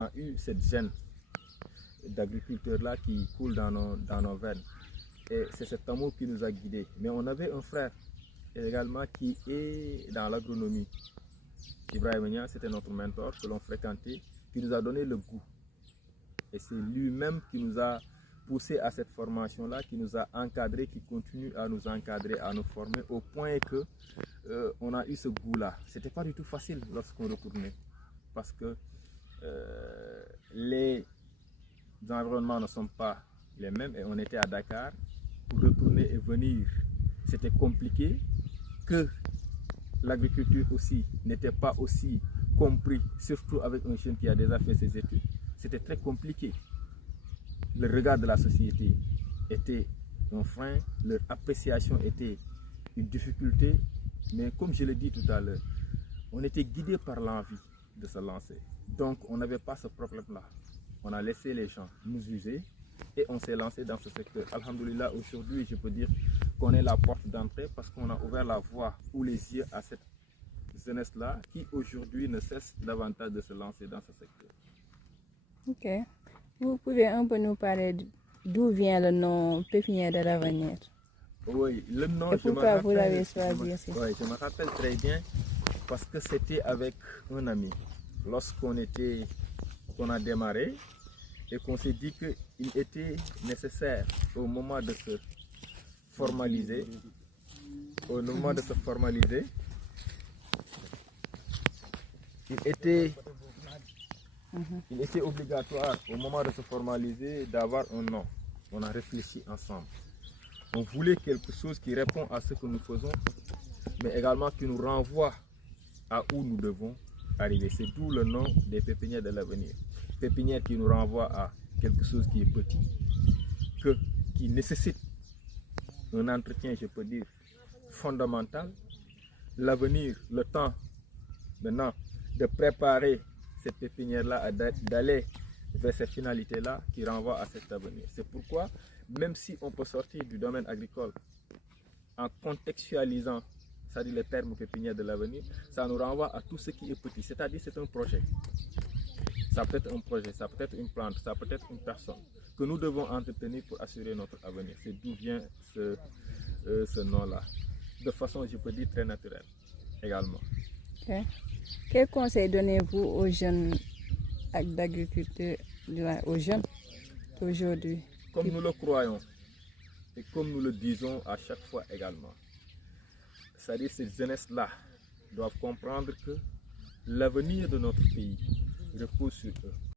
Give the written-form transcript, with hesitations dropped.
a eu cette gêne d'agriculteurs-là qui coule dans nos veines. Et c'est cet amour qui nous a guidés. Mais on avait un frère également qui est dans l'agronomie. Ibrahim Nia, c'était notre mentor que l'on fréquentait, qui nous a donné le goût. Et c'est lui-même qui nous a poussé à cette formation-là, qui nous a encadrés, qui continue à nous encadrer, à nous former, au point que on a eu ce goût-là. C'était pas du tout facile lorsqu'on retournait, parce que les environnements ne sont pas les mêmes et on était à Dakar. Pour retourner et venir, c'était compliqué, que l'agriculture aussi n'était pas aussi compris, surtout avec un jeune qui a déjà fait ses études. C'était très compliqué. Le regard de la société était un frein, leur appréciation était une difficulté, mais comme je l'ai dit tout à l'heure, on était guidé par l'envie de se lancer. Donc on n'avait pas ce problème-là. On a laissé les gens nous user et on s'est lancé dans ce secteur. Alhamdoulilah, aujourd'hui, je peux dire qu'on est la porte d'entrée parce qu'on a ouvert la voie ou les yeux à cette jeunesse-là qui aujourd'hui ne cesse davantage de se lancer dans ce secteur. Ok. Vous pouvez un peu nous parler d'où vient le nom Pépinière de l'avenir? Oui, le nom, et pourquoi vous l'avez choisi aussi? Oui, je me rappelle très bien parce que c'était avec un ami. Lorsqu'on a démarré et qu'on s'est dit qu'il était nécessaire au moment de se formaliser, il était obligatoire au moment de se formaliser d'avoir un nom. On a réfléchi ensemble. On voulait quelque chose qui répond à ce que nous faisons, mais également qui nous renvoie à où nous devons arriver. C'est d'où le nom des pépinières de l'avenir. Pépinière qui nous renvoie à quelque chose qui est petit, qui nécessite un entretien, je peux dire, fondamental. L'avenir, le temps maintenant de préparer cette pépinière-là, d'aller vers cette finalité-là qui renvoie à cet avenir. C'est pourquoi, même si on peut sortir du domaine agricole en contextualisant, c'est-à-dire le terme pépinière de l'avenir, ça nous renvoie à tout ce qui est petit, c'est-à-dire c'est un projet. Ça peut être un projet, ça peut être une plante, ça peut être une personne que nous devons entretenir pour assurer notre avenir. C'est d'où vient ce nom-là. De façon, je peux dire, très naturelle également. Okay. Quel conseil donnez-vous aux jeunes d'agriculteurs, aux jeunes d'aujourd'hui? Comme nous le croyons et comme nous le disons à chaque fois également, c'est-à-dire ces jeunesses-là doivent comprendre que l'avenir de notre pays repose sur eux.